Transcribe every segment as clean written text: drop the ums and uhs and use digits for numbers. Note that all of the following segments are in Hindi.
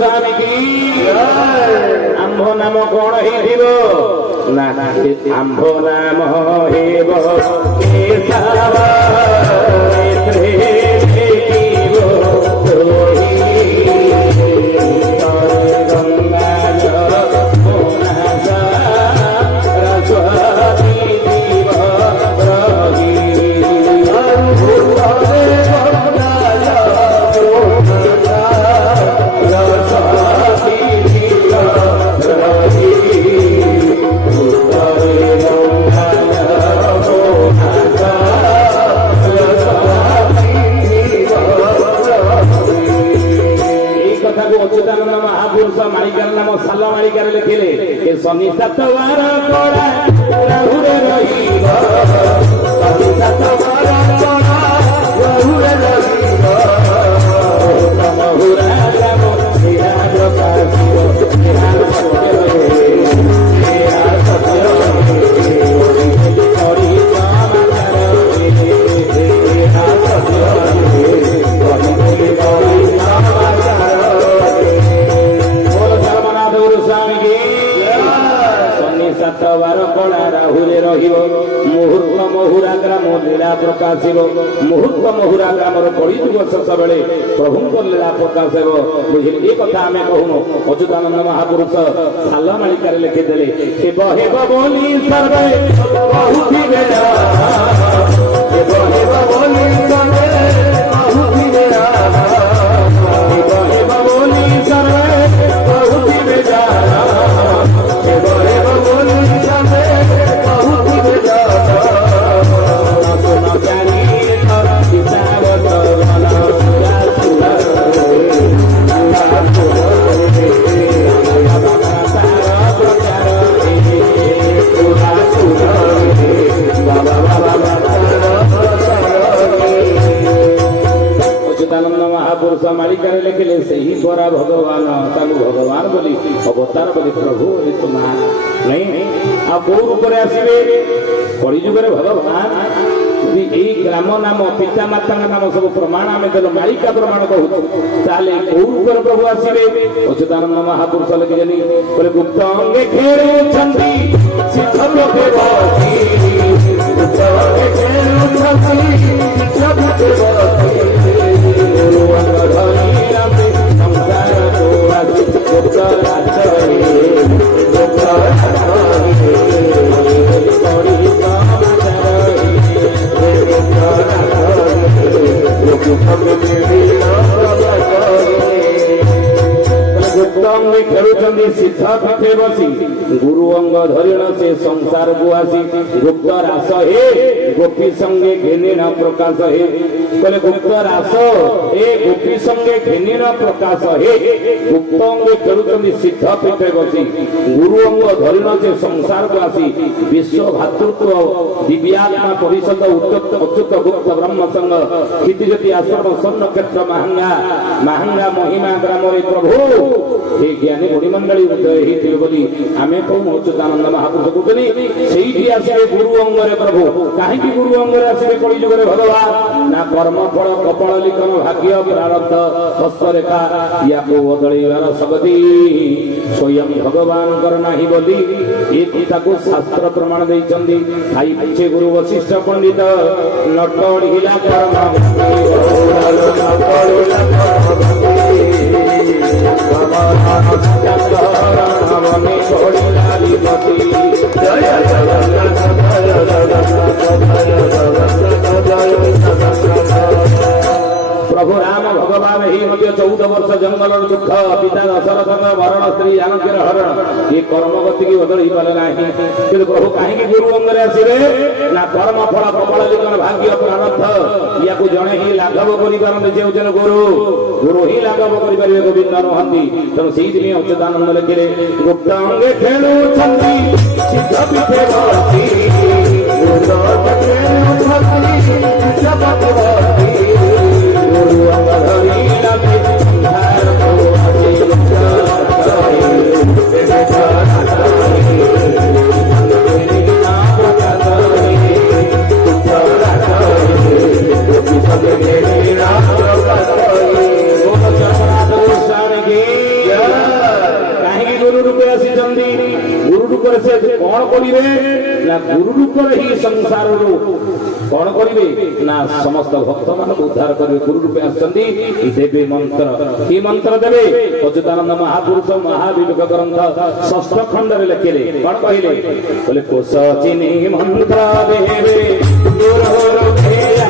ଗୋସ୍ୱାମୀ କି ଆମ୍ଭ ନାମ କଣ ହେଇଥିବ ନା ଆମ୍ଭ ନାମ ହେବ ମାଳିକାର ନାମ ସାଲ ମାଳିକାରେ ଲେଖିଲେ ଏ ଶନି ସାତ ବାର କଳା ରାହୁରେ ରହିବ ଶନି ସାତ ବାର କଳା ରାହୁରେ ରହିବ ମହୁରା ଗ୍ରାମ ବିରାଜ ପାସିବ मुहूर्त महुरा ग्राम लीला प्रकाशिब मुहूर्त महुरा ग्राम कलिजुग शेष बेले प्रभु लीला प्रकाश बुझे ये कथा आम कहूनु अच्युतानंद महापुरुष साल मालिकार लिखिदेले मालिकार लिखिले से ही बरा भगवान ताकू भगवान बोली अवतार बोली प्रभु नहीं आ कौ रूप आसवे कलिजुग भगवान यही ग्राम नाम पिता माता नाम सब प्रमाण आम देल मालिका प्रमाण कहूँ ताले कौ रूप प्रभु आसवे अच्युतानंद महापुरुष लिखिले बोले गुप्त अंगे खेलुछंती सिद्ध लोके बसी गुप्त अंगे खेलुछंती सिद्ध लोके बसी खेलुचंदी सिद्ध पीठे बसी गुरु अंग धरिण से संसार को आसी गुप्त रास हे गोपी संगे घेनिण प्रकाश हे कहले गुप्त रास ए गोपी संगे घेनिण प्रकाश हे गुप्त अंगे खेलुचंदी सिद्ध पीठे बसी गुरु अंग धरिण से संसार को आसी विश्व भातृत्व दिव्यात्मा परिषद अच्युत गुप्त ब्रह्म संघ क्षितिज्योति आश्रम स्वर्ण क्षेत्र महांगा महांगा महिमा ग्राम प्रभु हे ज्ञानी मुनिमंडली उदय होती बोली आम कहूँ अच्युतानंद महापुरुष कहते से आसवे गुरु अंगरे प्रभु कहीं गुरु अंगरे आसवे कलिजुग भगवान ना कर्मफल कपाल लिखन भाग्य प्रारब्ध हस्तरेखा या बदलैवार शक्ति स्वयं भगवान करना बोली ये कथा को शास्त्र प्रमाण देइछन्ति खाई पिछे गुरु वशिष्ठ पंडित नटढ़िला कर्म प्रभु राम भगवान ही 14 वर्ष जंगल दुख पिता दशरथ भरण स्त्री जानकीर हरण ये कर्म गति की बदल पारे ना कि प्रभु कहीं गुरु अंगरे आसवे ना कर्म फल कपाल लिखन भाग्य प्रारब्ध या जड़े ही लाघव कर गुरु गुरु ही लाघव कर गोविंद नहंती तेणु से अच्युतानंद लिखिले गुप्त अंगे खेलुछंती सिद्ध पीठे बसी गुरु अंग धरिण से संसार को आसी कौन करिवे ना गुरु रूप ही संसार कौन करिवे ना समस्त भक्त मान उद्धार करिवे गुरु रूपे आछंती देवे मंत्र की मंत्र देवे अच्युतानंद महापुरुष महाविवेक ग्रंथ षष्ठ खंड रे लिखिले कौन कहिले बोले कोश चिनी मंत्र देवे गुरु रूपे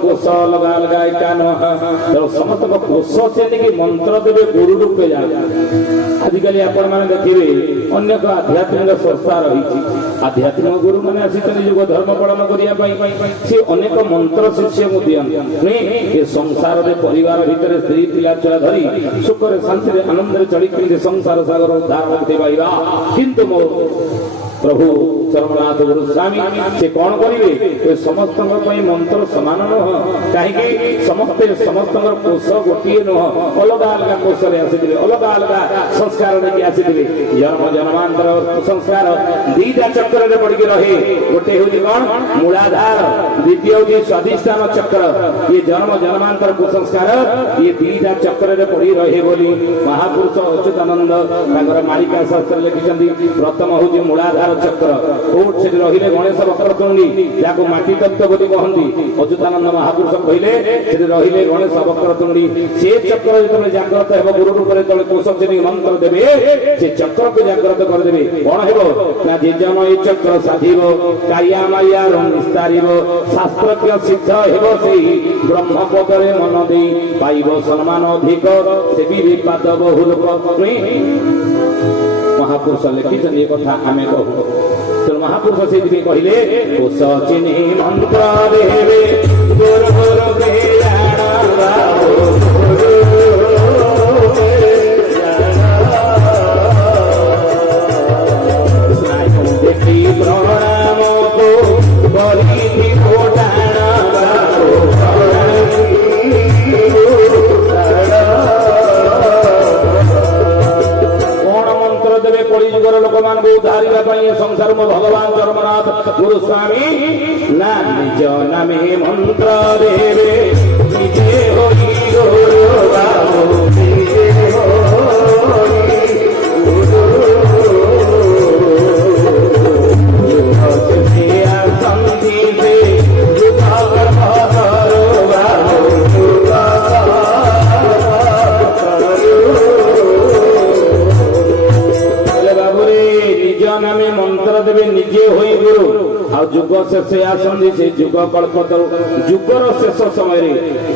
कोश अलग अलग एका नुह समस्त कोश चेनिकी मंत्र देवे गुरु रूपे जाने आजिकल आपण मैंने देखिए अनेक आध्यात्मिक संस्था रही आध्यात्मिक गुरु मैंने आसी युग धर्म पालन करने सी अनेक मंत्र शिष्य को दिखते ये संसार परिवार भितर स्त्री पिला छुआ धरी सुखरे शांति आनंद चढ़ी संसार सागर उद्धार पाइबा किंतु मो प्रभु चरमनाथ गुरु स्वामी से कौन करेंगे समस्त मंत्र समान नुह कहीं समस्ते समस्त कोश गोटे नुह अलग अलग कोश अलग अलग संस्कार लेकिन आसी जन्म जन्मांतर संस्कार दीटा चक्र पड़ी रहे गोटे हूँ कौन मूलाधार द्वितीय हूँ स्वाधिष्ठान चक्र ये जन्म जन्मांतर कुसंस्कार ये दीटा चक्र पड़ी रहे बोली महापुरुष अच्युतानंद मालिका शास्त्र लिखिं प्रथम हूँ मूलाधार चक्र कोट से रहिले गणेश वक्रतुंडी जाको माटी तत्व बोली कहंती अच्युतानंद महापुरुष कहले से रहिले गणेश वक्रतुंडी से चक्र जतने जागृत हेबो गुरु रूप रे तळे कोश चिनी मंत्र देबे से चक्र को जागृत कर देबे कोन हेबो ना जे जन ए चक्र साधिबो काया माया रंग विस्तारिबो शास्त्रज्ञ सिद्ध हेबो सेही ब्रह्म पदरे मन देई पाइबो सम्मान अधिक से भी विपाद बहुल महापुरुष लिखिछन ये कथा आमे कहू तो महापुरुष से कहले कोश चिन्ही मंत्र देवे गुरु रूपे प्रणाम को बलि थी लोक मान उद्धारिया संसार में भगवान चरमनाथ गुरु स्वामी ना निज नामे मंत्र देवे निजे होई गुरु बाबू निजे देवे निजे होई गुरु आ जुग शेष आसंदी से जुग कल्पतरु जुगर शेष समय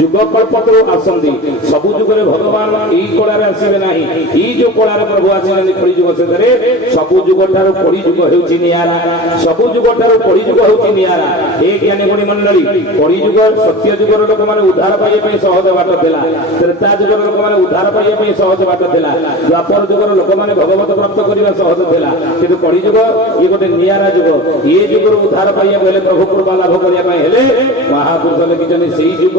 जुग कल्पतरु आसंदी सब जुग भगवान ई कलारे आसबे नाही ई जो कलारे प्रभु आसिले कली जुग शेष सब जुग ठार कली जुग हेउची नियारा सब जुग ठार कली जुग हेउची नियारा ए ज्ञानी गुणी मंडली कली जुग सत्य जुगर लोक माने उद्धार पाइए पे सहज बाट देला त्रेता जुगर लोक माने उद्धार पाइए पे सहज बाट देला द्वापर जुगर लोक माने भगवत प्राप्त करबा सहज देला किंतु कली जुग ये गोटे नियारा जुग ये जुगर उद्धार पाइए बोले प्रभु कृपा लाभ करने हेले महापुरुष लिखिं से जुग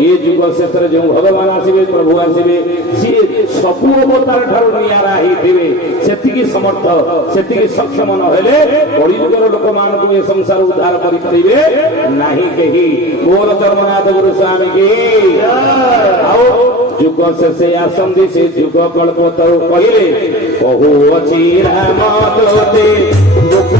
ये जुग शेष जो भगवान आसबे प्रभु आसबे सी सबू अवतार ठार नियारा से समर्थ से सक्षम नहेले कलिजुगर लोक मान ये संसार उद्धार करें नहीं कही बोल चरमनाथ गुरु स्वामी की आओ जुग शेष आसंदी से जुग कल्पतरु कहले कहू अछि राम तोते दुख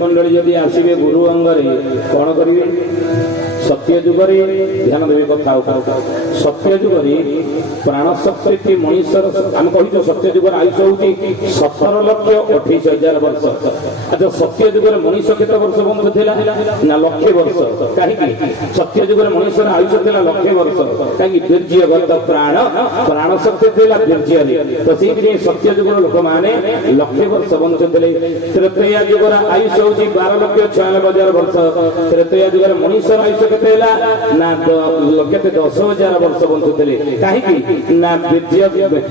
मंडली जदि आसबे गुरु अंगरे कौन करेंगे सत्य जुगरे ध्यान देवे कथा सत्य जुगरे प्राण शक्ति मनुष्यर आम कहूँ सत्य जुगर आयुष हूँ 17,28,000 वर्ष। अच्छा सत्य जुगर मनुष्य केते वर्ष बंचुला ना लक्षे वर्ष कहीं सत्य जुगर मनुष्य आयुष थिला लक्षे वर्ष कहीं वीर्यगत प्राण प्राण शक्ति थिला वीर्य तो से सत्य जुगर लोक माने लक्षे वर्ष बंचुले। त्रेतया जुगर आयुष हूँ 12,96,000 वर्ष। त्रेतया जुगर मनुष्य आयुष केते ना 10,000 वर्ष बंचुले कहीं ना वीर्य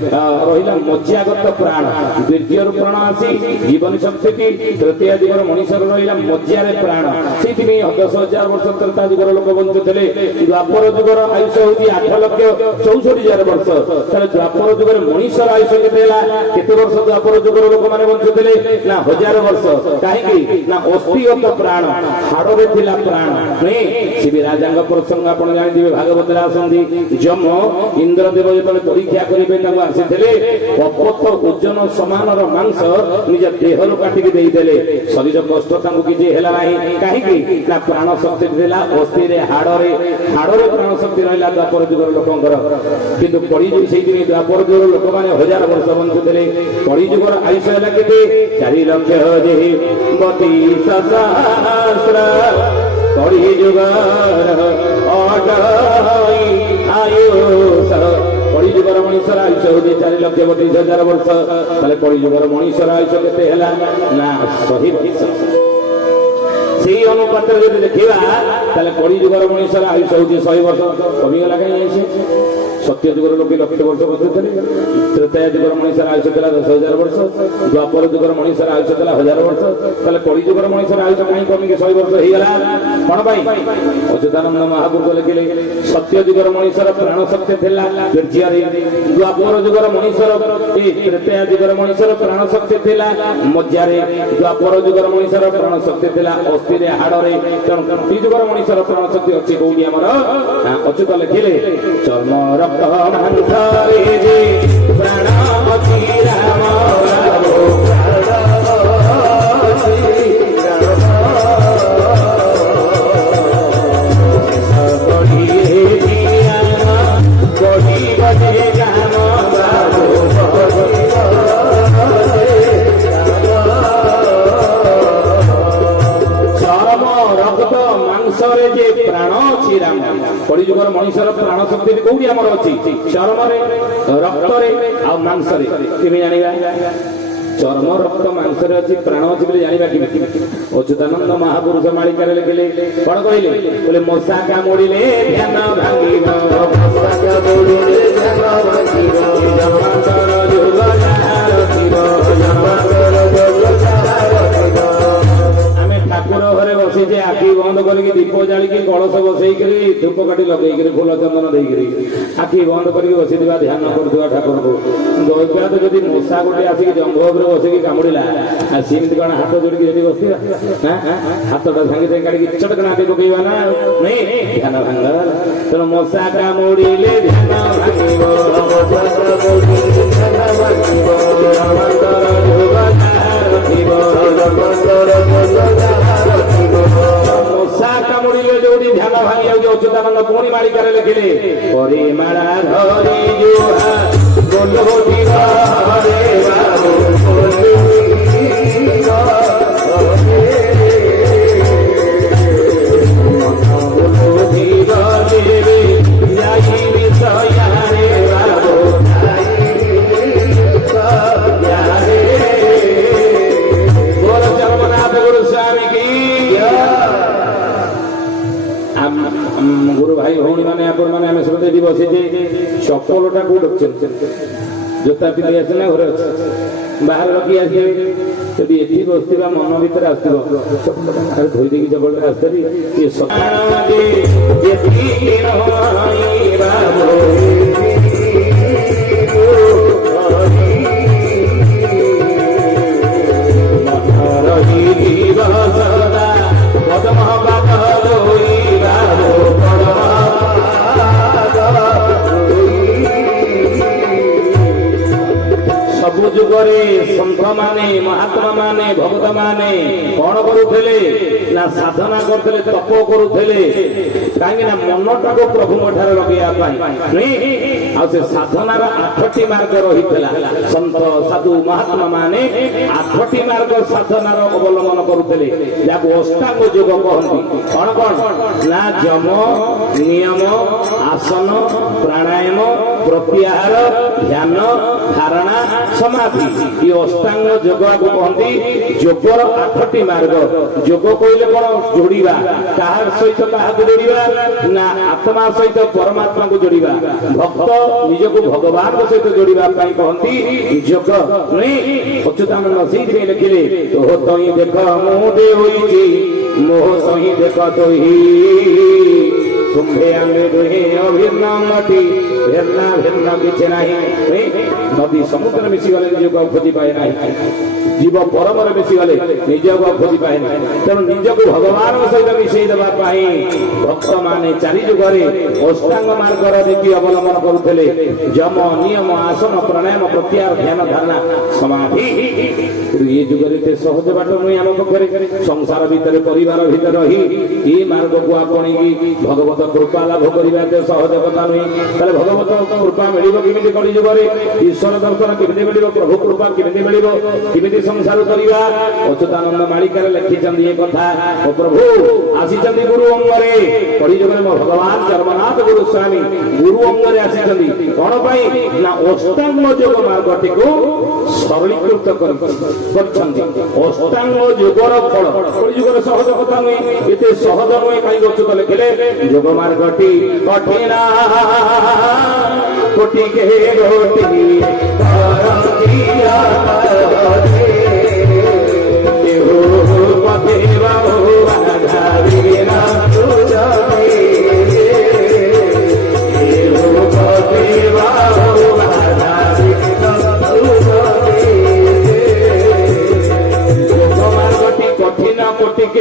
रहा मज्जागत प्राण वीर्य प्राण आसी जीवन शक्ति की तृतीय जुगर मनुष्य रहा मज्जार प्राण से 10,000 वर्ष त्रेता जुगर लोक बंचुले। द्वापर जुगर आयुष हूँ 8,64,000 वर्ष। द्वापर जुगर मनुष्य आयुष केते वर्ष द्वापर जुगर लोक मैंने बंचुले ना 1000 वर्ष कहीं ना अस्थिगत प्राण हाड़े थिला प्राण नहीं सी भी राजा प्रसंग आप जानते भागवत आसती जम इंद्रदेव जो परीक्षा करेंगे आसी अपत ओजन समान मांस निज देह काटिकी देदेले शरीर कष्ट किसी है कहीं ना प्राण शक्ति अस्थि हाड़े हाड़े प्राण शक्ति रहा द्वापर जुगर लोकंर किंतु कलिजुग से द्वापर जुगर लोक मैंने 1000 वर्ष बंचुले। कलिजुगर आयुष है के 4,32,000 कलिजुगर कलिजुगर मनुष्य आयुष हूँ 4,32,000 वर्ष। कलिजुगर मनुष्य आयुष के ना 100 वर्ष। से अनुपात देखा कलिजुगर मनुष्य आयुष हूँ 100 वर्ष कमिगला कहीं सत्य जुगर लोक लक्ष वर्ष बंचुले। त्रेतया जुगर मनुष्य आयुष था 10,000 वर्ष। द्वापर जुगर मनुष्य आयुष था 1000 वर्ष। कलिजुगर मनुष्य आयुष कहीं कमिक 100 वर्ष हो गला कौन अच्युतानंद महापुरुष लिखिले सत्य जुगर मनुष्यर प्राण शक्ति थिला वीर्य। द्वापर जुगर मनुष्यर त्रेतया जुगर मनुष्यर प्राण शक्ति थिला मज्जार। द्वापर जुगर मनुष्यर प्राण शक्ति थिला अस्थि हाड़े तेणु जुगर मनुष्यर प्राण शक्ति अच्छी कौटी आमर अच्युत लिखिले चर्म रक्त मांसरे जे प्राण अछि राम कलिजुगर मनुष्यर प्राण शक्ति कौटी आमर अच्छी चर्म रक्त मांस जाना चर्म रक्त मांस अच्छी प्राण अच्छी जाना कि अच्युतानंद महापुरुष मालिका लिखिले कौन कहले बोले मशा कामुड़िले ध्यान ठाकुर घरे बसीचे आखि बंद करके दीप जालिकी कलश बसईक धूप काटी लगे फूल चंदन देकर आखि बंद करके बसी ध्यान करुवा ठाकुर को दैव्यात जदि मशा गोटे आसिक जंग उपर बसिकी कामुड़ा सीमती कौन हाथ जोड़िकी ये बसवा हाथटा सागे सागे काटिकी चटकना पकईवा ना नहीं ध्यान भांग तेणु मशा कामुड़िले ध्यान मशा कामुड़िले जो ध्यान भांगी अच्युतानंद पुणी मालिका लिखिले परिमाणा धरी जुहा गुरु भाई भौणी मैंने आपण मैंने आम सब बसी चपलटा कौट जोता पिंधि आस ना घर बाहर रखी आसे जब ये बसवा मन भर धोई देखी चपल सबु जुगरे संत माने महात्मा माने भक्त माने कौन करुले ना साधना करते तप करुले कहीं मनटाको प्रभु लगे से साधनार 8टी मार्ग रही सन्त साधु महात्मा माने 8टी मार्ग साधनार अवलंबन करुले अष्टांग योग कहती कौन कौन ना जम नियम आसन प्राणायाम प्रत्याहार ध्यान धारणा समाधि ये अष्टांग योग को कहती योगर 8टी मार्ग योग कहले कौन जोड़ा कहार सहित क्या जोड़ा ना आत्मा सहित परमात्मा को जोड़ा भक्त निजक भगवान सहित जोड़ा कहती योग नहीं अच्युतानंद से लिखिले तो तई देख मुदे मोह सही देख तो तुम्हें आंगे दुहे अभिन्न मटी भिन्न भिन्न किसी नहीं नदी समुद्र मिसी गले निजक खोजी पाए ना जीव परम मिसी गले निजक खोजी पाए ना तेणु निजक भगवान सहित मिसई देवाई भक्त माने चारि जुगरे अष्टांग मार्ग देखी अवलंबन करुले जम नियम आसन प्राणायाम प्रत्याहार ध्यान धारणा समाधि ये जुगरे सहज बाट नुहे आम पाखे संसार भितर परिवार भितर रही ये मार्ग को आपण भगवत कृपा लाभ करने सहज कथा नुहे भगवत कृपा मिल कमी जुगरे ईश्वर दर्शन केमी मिल प्रभु कृपा केमी मिल केमी संसार करवा अच्युतानंद मालिकार लिखिं ये कथा प्रभु आसी गुरु अंगरे कलिजुगे मो भगवान जन्मनाथ गुरु स्वामी गुरु अंगरे आसी कौन ना अष्टांग योग मार्गटी को सरलीकृत अष्टांग योगर फल कलिजुगर सहज कथा नुहे ये सहज नुहे कहीं अच्युत लिखिले योग मार्गटी कठिना कोटि के रोटी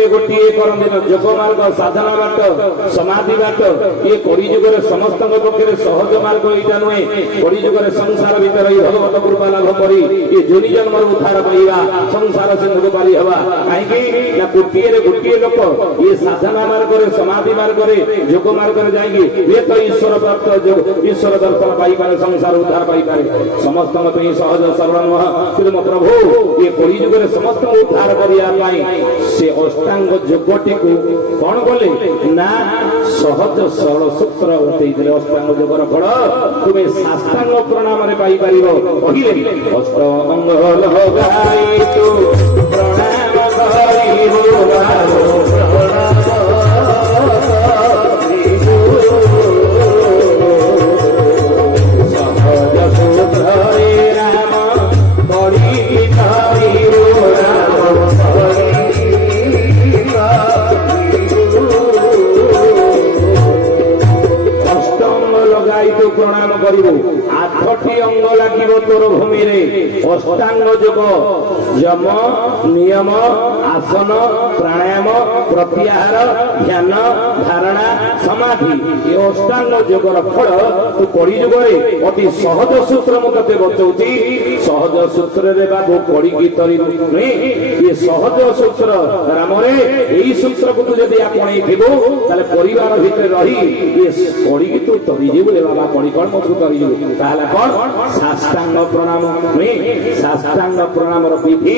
गोटे योग मार्ग साधना बाट समाधि बाट ये कलिजुगे समस्त पक्षे सहज मार्ग यहाँ नुहे कलिजुगे संसार भीतर भगवत कृपा लाभ कर ये जोनि जन्म उद्धार पाइबा संसार सिंधु पारी हवा कहीं गोटे गोटे लोक ये साधना मार्ग समाधि मार्ग योग मार्ग जाइए तो ईश्वर प्राप्त ईश्वर दर्शन पाइपारे संसार उद्धार पाइपारे समस्त सहज सरल नुह कि प्रभु ये कलिजुगे समस्त उद्धार करने से अष्टांग योगटी को कौन कले ना सहज सरल सूत्र अष्टांग योगर फल तुम्हें साष्टांग प्रणाम पाई पार कहले अष्टांग लगाई तो प्रणाम करू 8टी अंग लगे तोर भूमि अष्टांग योग जम नियम आसन प्राणायाम प्रत्याहार ध्यान धारणा समाधि ये अष्टांग योगर फल तू कलिजुगे अति सहज सूत्र मुझे बचौची सहज सूत्र बाबू पड़ी तरी ये सहज सूत्र राम यही सूत्र को तू जब आपणु परिवार भितर रही ये पड़ी तू तरीजु बाबा पड़ी कौन मत करू कौन साष्टांग प्रणाम साष्टांग प्रणाम विधि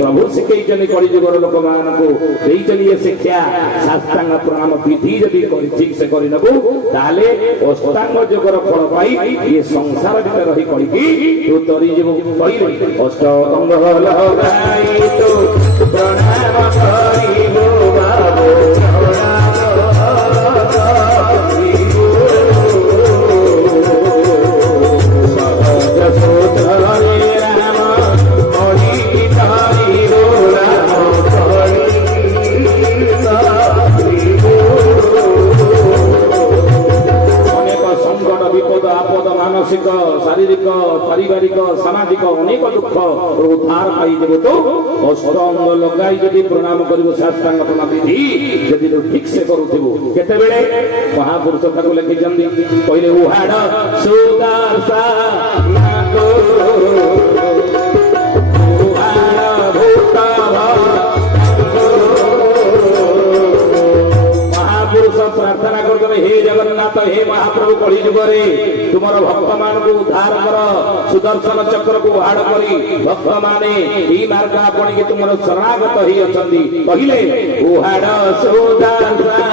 प्रभु शिखई कलिजुगर लोक मान ये शिक्षा साष्टांग प्रणाम विधि जदि ठीक से करनबू ताले अष्टांग योगर फल पाई ये संसार भीतर रही कड़ी तू तरी जीव कहले अष्टांग लगाई तो प्रणाम करिबो बाबू मानसिक शारीरिक पारिवारिक सामाजिक अनेक दुख उद्धार पाई तो अष्टांग लगाई जदि प्रणाम करू साष्टांग प्रणाम विधि जदि तू ठीक से करूथबू केते बेले महापुरुष ताको लिखिछंदी कहले उहाड सुदर्शा नाको उहाड भूत महापुरुष प्रार्थना कर ଯୁଗରେ ତୁମର ଭକ୍ତ ମାନଙ୍କୁ ଉଦ୍ଧାର କର ସୁଦର୍ଶନ ଚକ୍ରକୁ ଉହାଡ଼ କରି ଭକ୍ତ ମାନେ ଏହି ମାର୍ଗ ଆପଣଙ୍କୁ ତୁମର ଶରଣାଗତ ହେଇ ଅଛନ୍ତି କହିଲେ ଉହାଡ଼ ସୁଦର୍ଶନ